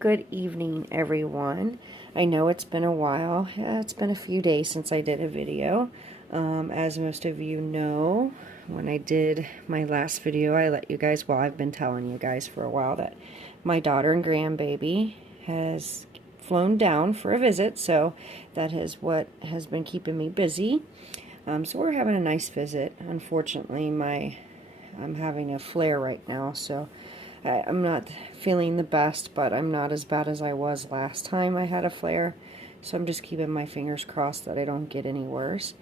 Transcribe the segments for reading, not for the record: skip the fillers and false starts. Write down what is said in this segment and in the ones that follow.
Good evening, everyone. I know it's been a while. It's been a few days since I did a video. As most of you know, when I did my last video, I let you guys, well, I've been telling you guys for a while that my daughter and grandbaby has flown down for a visit, so that is what has been keeping me busy. So we're having a nice visit. Unfortunately, I'm having a flare right now, so I'm not feeling the best, but I'm not as bad as I was last time I had a flare. So I'm just keeping my fingers crossed that I don't get any worse.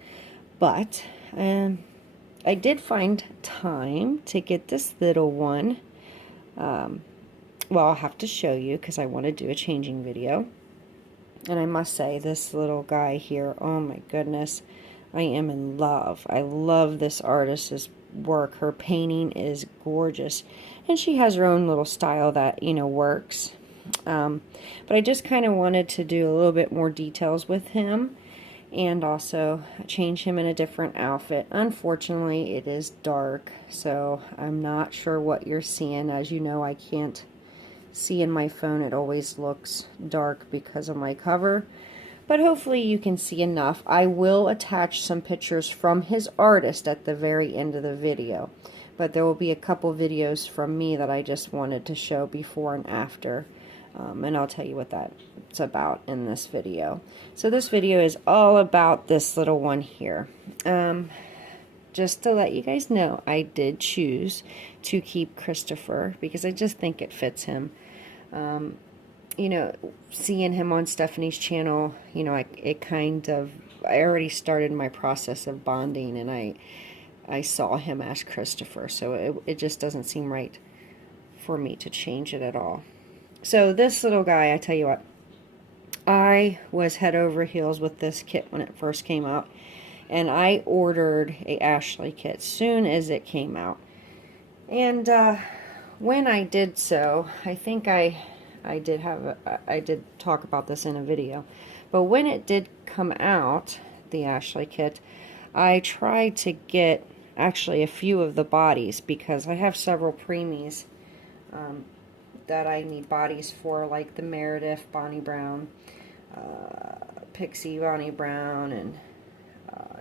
But I did find time to get this little one. Well, I'll have to show you because I want to do a changing video. And I must say, this little guy here, oh my goodness, I am in love. I love this artist's work. Her painting is gorgeous. And she has her own little style that, you know, works. But I just kind of wanted to do a little bit more details with him. And also change him in a different outfit. Unfortunately, it is dark. So I'm not sure what you're seeing. As you know, I can't see in my phone. It always looks dark because of my cover. But hopefully you can see enough. I will attach some pictures from his artist at the very end of the video. But there will be a couple videos from me that I just wanted to show before and after. And I'll tell you what that's about in this video. So this video is all about this little one here. Just to let you guys know, I did choose to keep Christopher because I just think it fits him. You know, seeing him on Stephanie's channel, you know, I already started my process of bonding, and I saw him as Christopher, so it just doesn't seem right for me to change it at all. So this little guy, I tell you what, I was head over heels with this kit when it first came out, and I ordered a Ashley kit soon as it came out. And when I did so, I think I did talk about this in a video, but when it did come out, the Ashley kit, I tried to get actually a few of the bodies because I have several preemies that I need bodies for, like the Meredith Bonnie Brown, Pixie Bonnie Brown, and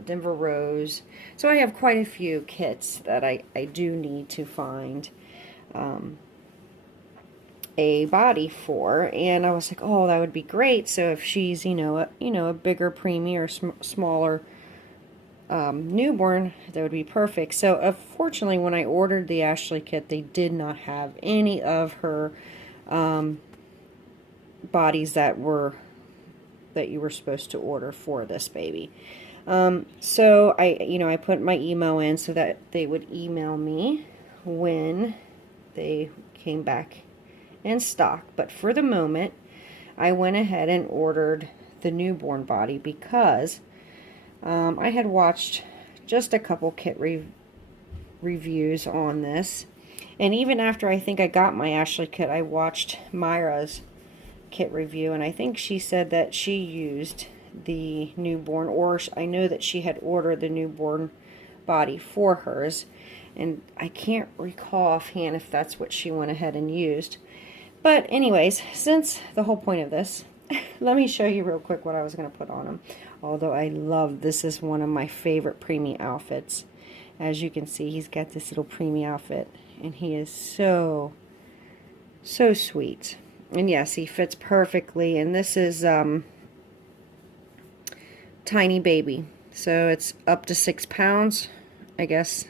Denver Rose. So I have quite a few kits that I do need to find a body for, and I was like, oh, that would be great. So if she's, you know, a bigger preemie or smaller newborn, that would be perfect. So unfortunately, when I ordered the Ashley kit, they did not have any of her bodies that you were supposed to order for this baby. So I put my email in so that they would email me when they came back in stock. But for the moment, I went ahead and ordered the newborn body because I had watched just a couple kit reviews on this, and even after I think I got my Ashley kit, I watched Myra's kit review, and I think she said that she used the newborn, or I know that she had ordered the newborn body for hers, and I can't recall offhand if that's what she went ahead and used. But anyways, since the whole point of this, let me show you real quick what I was going to put on him. Although I love, this is one of my favorite preemie outfits. As you can see, he's got this little preemie outfit, and he is so sweet. And yes, he fits perfectly, and this is Tiny Baby. So it's up to 6 pounds, I guess.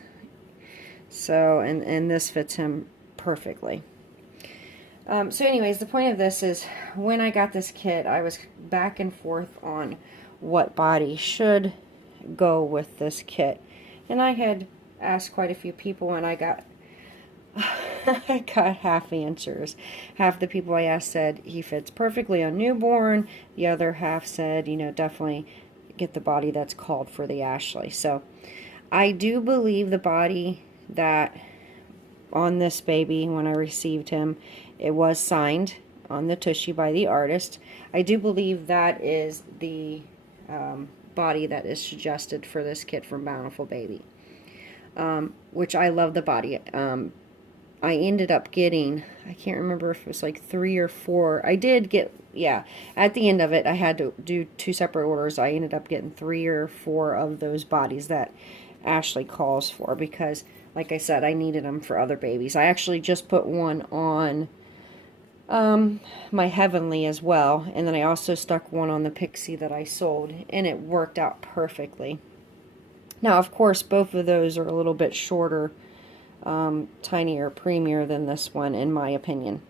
So, and this fits him perfectly. So anyways, the point of this is, when I got this kit, I was back and forth on what body should go with this kit. And I had asked quite a few people, and I got half answers. Half the people I asked said he fits perfectly on newborn. The other half said, you know, definitely get the body that's called for the Ashley. So I do believe the body that on this baby, when I received him, it was signed on the tushy by the artist. I do believe that is the body that is suggested for this kit from Bountiful Baby, which I love the body. I ended up getting, I can't remember if it was like 3 or 4. I did get, yeah, at the end of it, I had to do 2 separate orders. I ended up getting 3 or 4 of those bodies that Ashley calls for because, like I said, I needed them for other babies. I actually just put one on my Heavenly as well, and then I also stuck one on the Pixie that I sold, and it worked out perfectly. Now, of course, both of those are a little bit shorter, tinier, preemier than this one, in my opinion.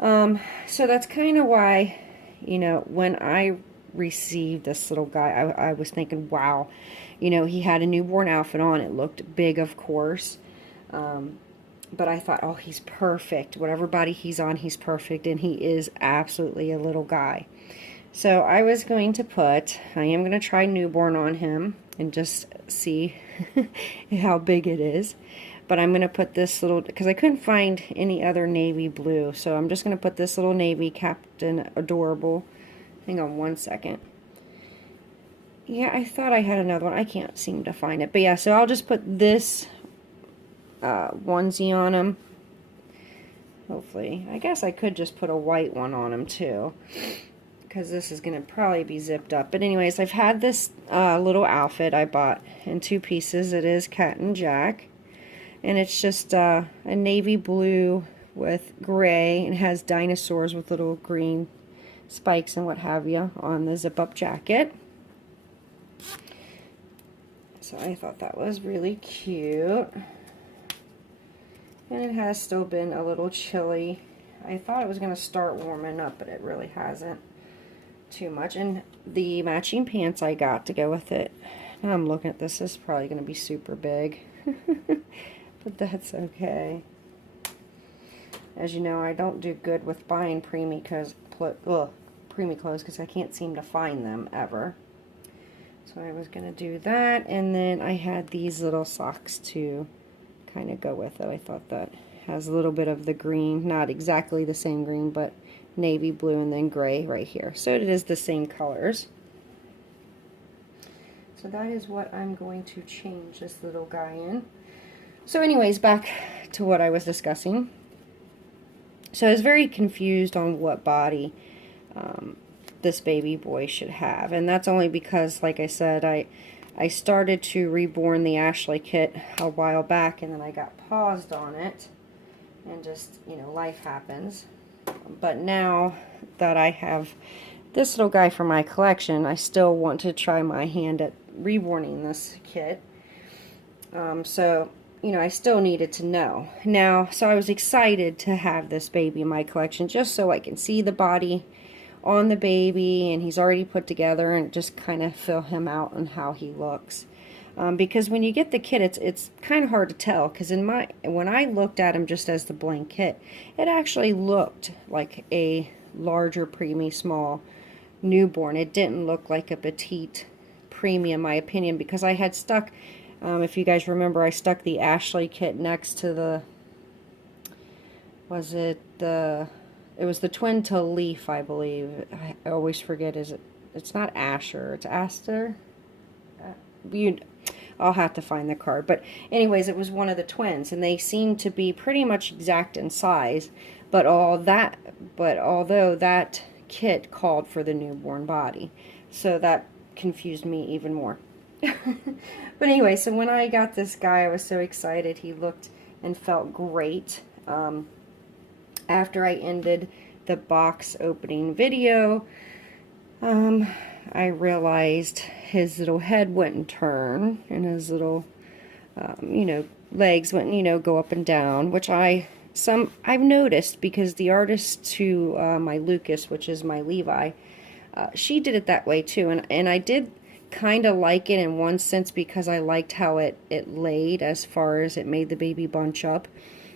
So that's kind of why, you know, when I received this little guy, I was thinking, wow, you know, he had a newborn outfit on. It looked big, of course. But I thought, oh, he's perfect. Whatever body he's on, he's perfect. And he is absolutely a little guy. So I was going to I am going to try newborn on him and just see how big it is. But I'm going to put this little, because I couldn't find any other navy blue. So I'm just going to put this little navy Captain Adorable. Hang on one second. Yeah, I thought I had another one. I can't seem to find it. But yeah, so I'll just put this onesie on him. Hopefully. I guess I could just put a white one on him too, because this is going to probably be zipped up. But anyways, I've had this little outfit I bought in 2 pieces. It is Cat and Jack. And it's just a navy blue with gray, and has dinosaurs with little green spikes and what have you on the zip-up jacket. So I thought that was really cute. And it has still been a little chilly. I thought it was going to start warming up, but it really hasn't too much. And the matching pants I got to go with it. Now I'm looking at this. This is probably going to be super big. But that's okay. As you know, I don't do good with buying preemie clothes because I can't seem to find them ever. So I was going to do that. And then I had these little socks to kind of go with it. I thought that has a little bit of the green, not exactly the same green, but navy blue and then gray right here. So it is the same colors. So that is what I'm going to change this little guy in. So anyways, back to what I was discussing. So I was very confused on what body this baby boy should have. And that's only because, like I said, I started to reborn the Ashley kit a while back, and then I got paused on it, and just, you know, life happens. But now that I have this little guy for my collection, I still want to try my hand at reborning this kit. So, you know, I still needed to know. Now, so I was excited to have this baby in my collection just so I can see the body on the baby, and he's already put together, and just kind of fill him out on how he looks. Because when you get the kit, it's kind of hard to tell, because when I looked at him just as the blank kit, it actually looked like a larger preemie small newborn. It didn't look like a petite preemie, in my opinion, because I had stuck, if you guys remember, I stuck the Ashley kit next to the, it was the twin to Leaf, I believe. I always forget, it's not Asher, it's Aster. I'll have to find the card. But anyways, it was one of the twins, and they seemed to be pretty much exact in size. But although that kit called for the newborn body, so that confused me even more. But anyway, so when I got this guy, I was so excited. He looked and felt great. After I ended the box opening video, I realized his little head wouldn't turn, and his little, you know, legs wouldn't, you know, go up and down, which I've noticed, because the artist to my Lucas, which is my Levi, she did it that way too, and I did kind of like it in one sense, because I liked how it laid, as far as it made the baby bunch up,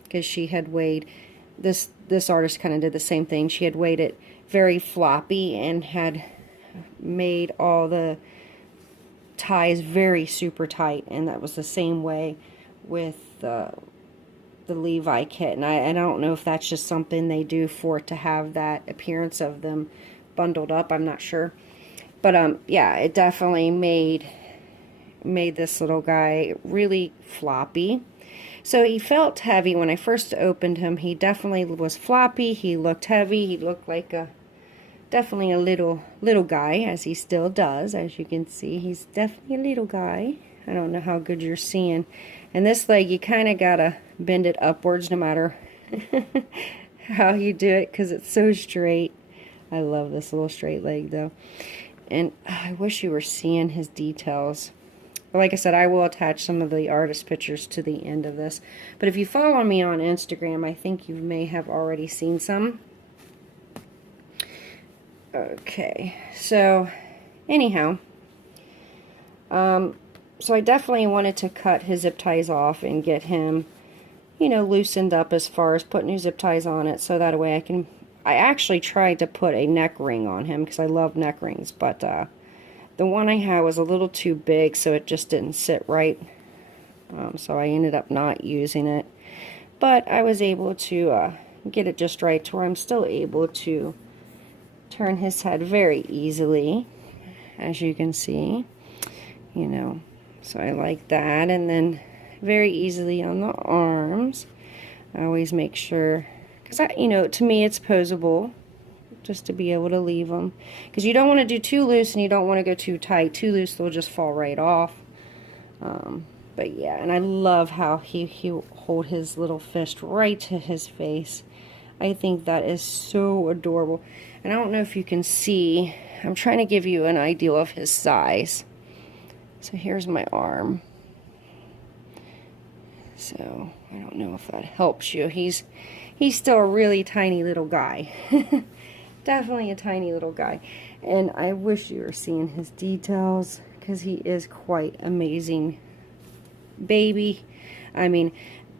because she had weighed, this artist kind of did the same thing. She had weighed it very floppy and had made all the ties very super tight, and that was the same way with the Levi kit. And I don't know if that's just something they do for it to have that appearance of them bundled up. I'm not sure. But yeah, it definitely made this little guy really floppy. So he felt heavy when I first opened him. He definitely was floppy. He looked heavy. He looked like definitely a little guy, as he still does. As you can see, he's definitely a little guy. I don't know how good you're seeing. And this leg, you kind of gotta bend it upwards no matter how you do it, because it's so straight. I love this little straight leg though. And I wish you were seeing his details. Like I said, I will attach some of the artist pictures to the end of this. But if you follow me on Instagram, I think you may have already seen some. Okay, so anyhow, so I definitely wanted to cut his zip ties off and get him, you know, loosened up as far as putting new zip ties on it, so that way I actually tried to put a neck ring on him because I love neck rings, but the one I had was a little too big, so it just didn't sit right. So I ended up not using it. But I was able to get it just right to where I'm still able to turn his head very easily, as you can see. You know, so I like that. And then very easily on the arms. I always make sure, because you know, to me it's posable, just to be able to leave them, because you don't want to do too loose and you don't want to go too tight. Too loose, they'll just fall right off. But yeah, and I love how he hold his little fist right to his face. I think that is so adorable. And I don't know if you can see, I'm trying to give you an idea of his size. So here's my arm. So I don't know if that helps you. He's still a really tiny little guy. Definitely a tiny little guy. And I wish you were seeing his details, because he is quite amazing baby. I mean,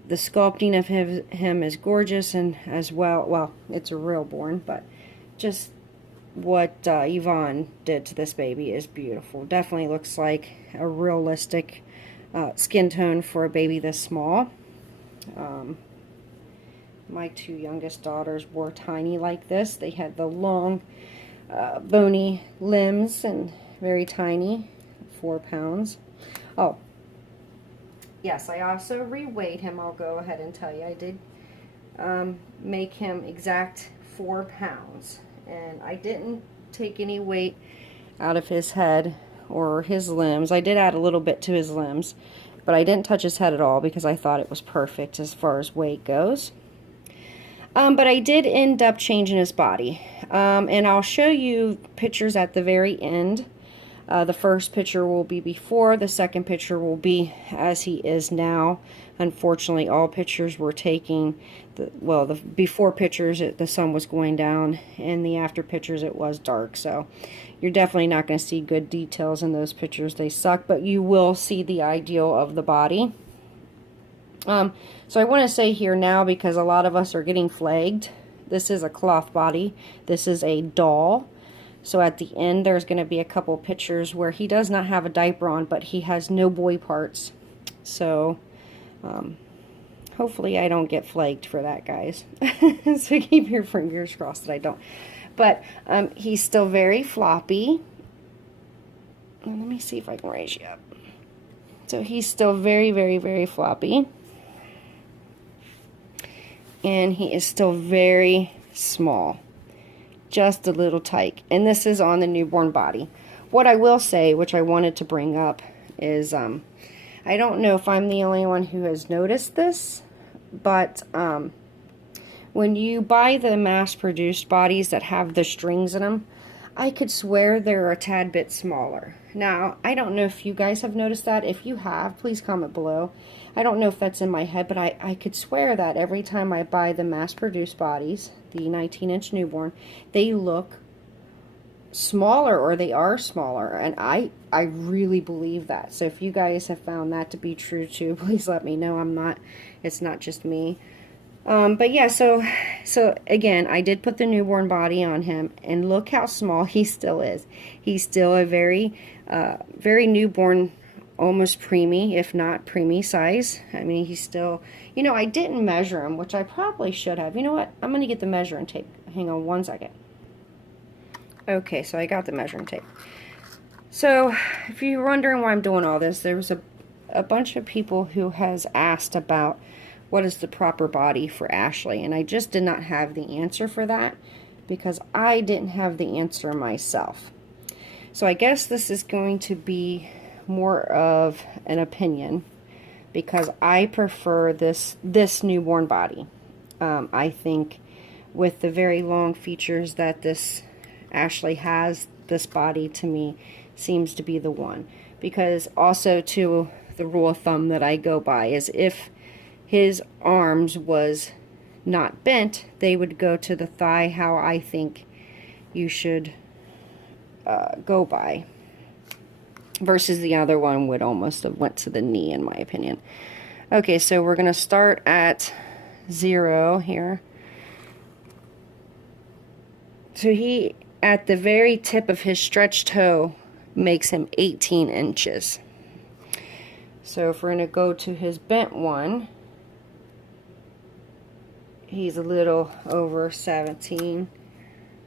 the sculpting of him is gorgeous, and as well, it's a Reborn, but just what Yvonne did to this baby is beautiful. Definitely looks like a realistic skin tone for a baby this small. My two youngest daughters were tiny like this. They had the long, bony limbs and very tiny, 4 pounds. Oh, yes, I also reweighed him. I'll go ahead and tell you. I did make him exact 4 pounds. And I didn't take any weight out of his head or his limbs. I did add a little bit to his limbs, but I didn't touch his head at all because I thought it was perfect as far as weight goes. But I did end up changing his body. And I'll show you pictures at the very end. The first picture will be before, the second picture will be as he is now. Unfortunately, all pictures were taking, the before pictures, the sun was going down, and the after pictures, it was dark. So you're definitely not going to see good details in those pictures. They suck, but you will see the ideal of the body. So I want to say here now, because a lot of us are getting flagged, this is a cloth body. This is a doll. So at the end, there's going to be a couple pictures where he does not have a diaper on, but he has no boy parts. So hopefully I don't get flagged for that, guys. So keep your fingers crossed that I don't. But he's still very floppy. Let me see if I can raise you up. So he's still very, very, very floppy. And he is still very small. Just a little tight. And this is on the newborn body. What I will say, which I wanted to bring up, is I don't know if I'm the only one who has noticed this, but when you buy the mass-produced bodies that have the strings in them, I could swear they're a tad bit smaller. Now, I don't know if you guys have noticed that. If you have, please comment below. I don't know if that's in my head, but I could swear that every time I buy the mass-produced bodies, the 19-inch newborn, they look smaller, or they are smaller, and I really believe that. So if you guys have found that to be true too, please let me know. It's not just me. But yeah, so again, I did put the newborn body on him, and look how small he still is. He's still a very newborn, almost preemie, if not preemie size. I mean, he's still, you know, I didn't measure him, which I probably should have. You know what? I'm going to get the measuring tape. Hang on one second. Okay, so I got the measuring tape. So, if you're wondering why I'm doing all this, there was a bunch of people who has asked about what is the proper body for Ashley, and I just did not have the answer for that because I didn't have the answer myself. So I guess this is going to be more of an opinion because I prefer this newborn body. I think with the very long features that this Ashley has, this body to me seems to be the one. Because also to the rule of thumb that I go by is if his arms was not bent, they would go to the thigh, how I think you should go by, versus the other one would almost have went to the knee, in my opinion. Okay, so we're going to start at 0 here. So he, at the very tip of his stretched toe, makes him 18 inches. So if we're going to go to his bent one, he's a little over 17.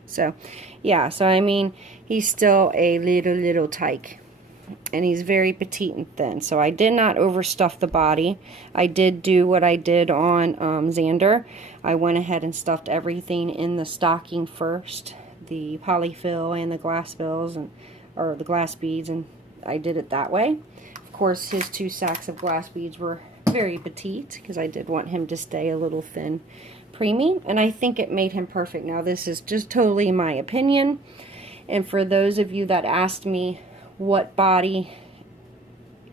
So yeah, so I mean, he's still a little tyke, and he's very petite and thin. So I did not overstuff the body. I did do what I did on Xander. I went ahead and stuffed everything in the stocking first, the polyfill and the glass fills, or the glass beads, and I did it that way. Of course, his 2 sacks of glass beads were very petite because I did want him to stay a little thin, preemie, and I think it made him perfect. Now, this is just totally my opinion, and for those of you that asked me what body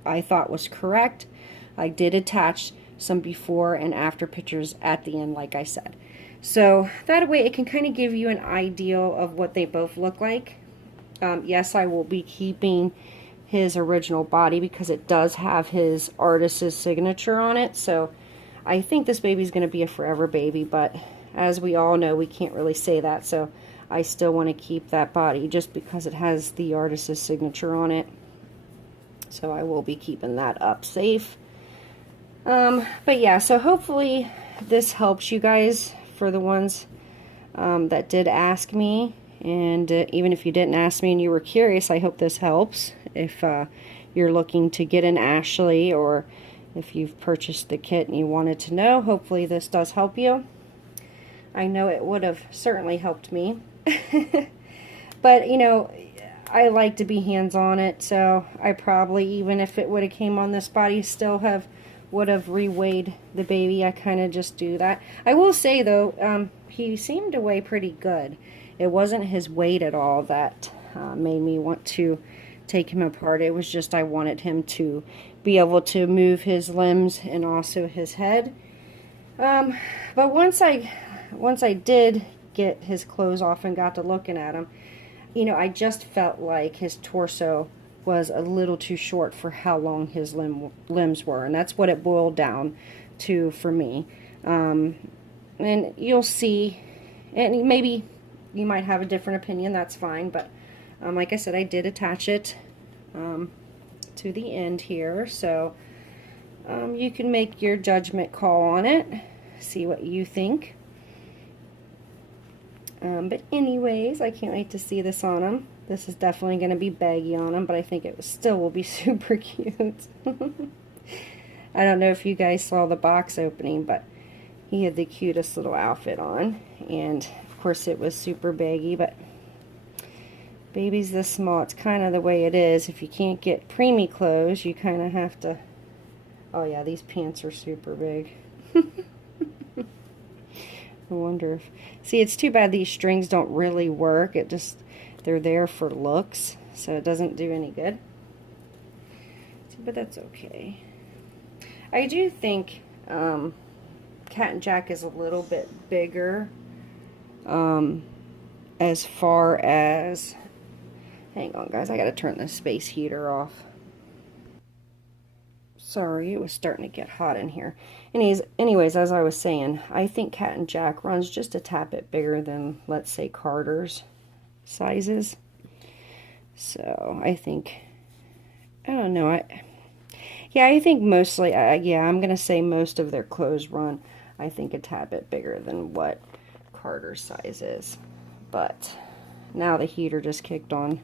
I thought was correct, I did attach some before and after pictures at the end, like I said. So that way it can kind of give you an idea of what they both look like. Yes, I will be keeping his original body because it does have his artist's signature on it. So I think this baby's going to be a forever baby, but as we all know, we can't really say that. So I still want to keep that body just because it has the artist's signature on it. So I will be keeping that up safe. But yeah, so hopefully this helps you guys for the ones that did ask me. And even if you didn't ask me and you were curious, I hope this helps. If you're looking to get an Ashley, or if you've purchased the kit and you wanted to know, hopefully this does help you. I know it would have certainly helped me. But, you know, I like to be hands-on it, so I probably, even if it would have came on this body, still would have reweighed the baby. I kind of just do that. I will say, though, he seemed to weigh pretty good. It wasn't his weight at all that made me want to take him apart. It was just I wanted him to be able to move his limbs and also his head. But once I did get his clothes off and got to looking at him, you know, I just felt like his torso was a little too short for how long his limbs were, and that's what it boiled down to for me. And you'll see, and maybe you might have a different opinion, that's fine, but like I said, I did attach it to the end here, so you can make your judgment call on it, see what you think. But anyways, I can't wait to see this on him. This is definitely going to be baggy on him, but I think it still will be super cute. I don't know if you guys saw the box opening, but he had the cutest little outfit on. And, of course, it was super baggy, but baby's this small. It's kind of the way it is. If you can't get preemie clothes, you kind of have to... Oh, yeah, these pants are super big. I wonder if... See, it's too bad these strings don't really work. They're there for looks, so it doesn't do any good. But that's okay. I do think Cat and Jack is a little bit bigger as far as... Hang on, guys. I got to turn the space heater off. Sorry, it was starting to get hot in here. Anyways, as I was saying, I think Cat and Jack runs just a tad bit bigger than, let's say, Carter's sizes. So, I think, I don't know, I think mostly, yeah, I'm going to say most of their clothes run, I think, a tad bit bigger than what Carter's size is. But, now the heater just kicked on,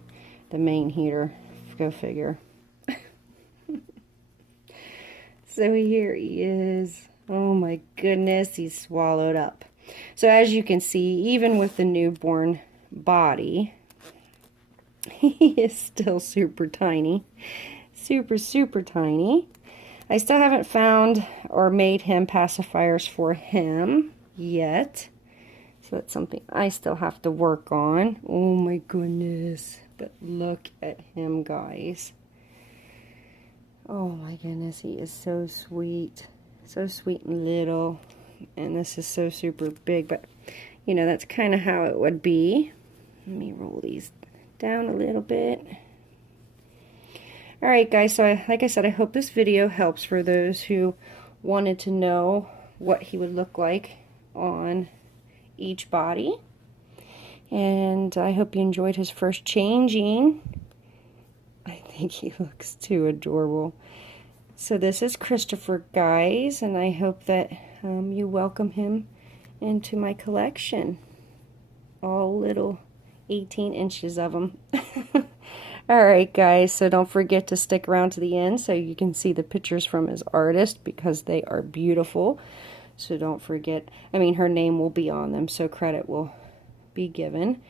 the main heater, go figure. So here he is. Oh my goodness, he's swallowed up. So as you can see, even with the newborn body, he is still super tiny. Super, super tiny. I still haven't found or made him pacifiers for him yet. So that's something I still have to work on. Oh my goodness. But look at him, guys. Oh my goodness, he is so sweet. So sweet and little. And this is so super big, but you know, that's kind of how it would be. Let me roll these down a little bit. Alright guys, so like I said, I hope this video helps for those who wanted to know what he would look like on each body. And I hope you enjoyed his first changing. I think he looks too adorable. So this is Christopher, guys, and I hope that you welcome him into my collection. All little 18 inches of them. Alright guys, so don't forget to stick around to the end so you can see the pictures from his artist because they are beautiful. So don't forget, I mean her name will be on them, so credit will be given.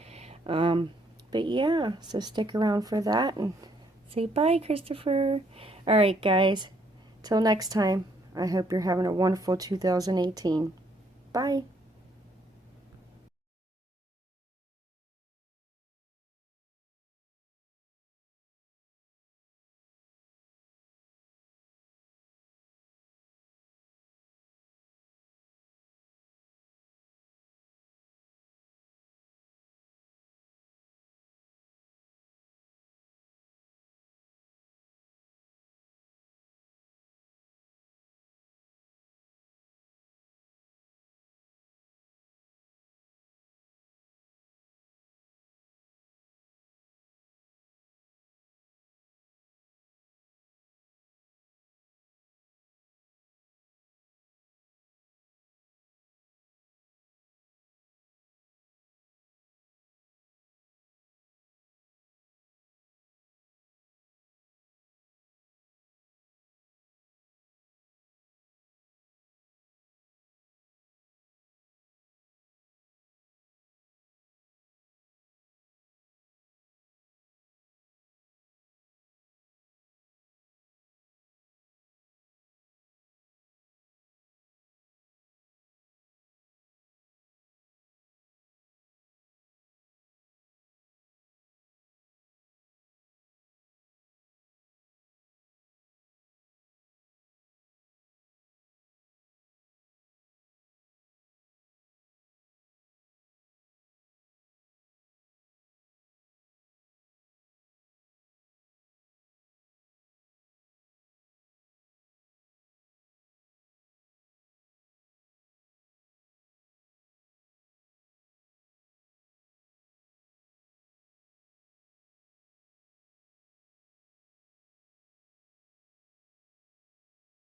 But yeah, so stick around for that and say bye, Christopher. Alright guys, till next time, I hope you're having a wonderful 2018. Bye.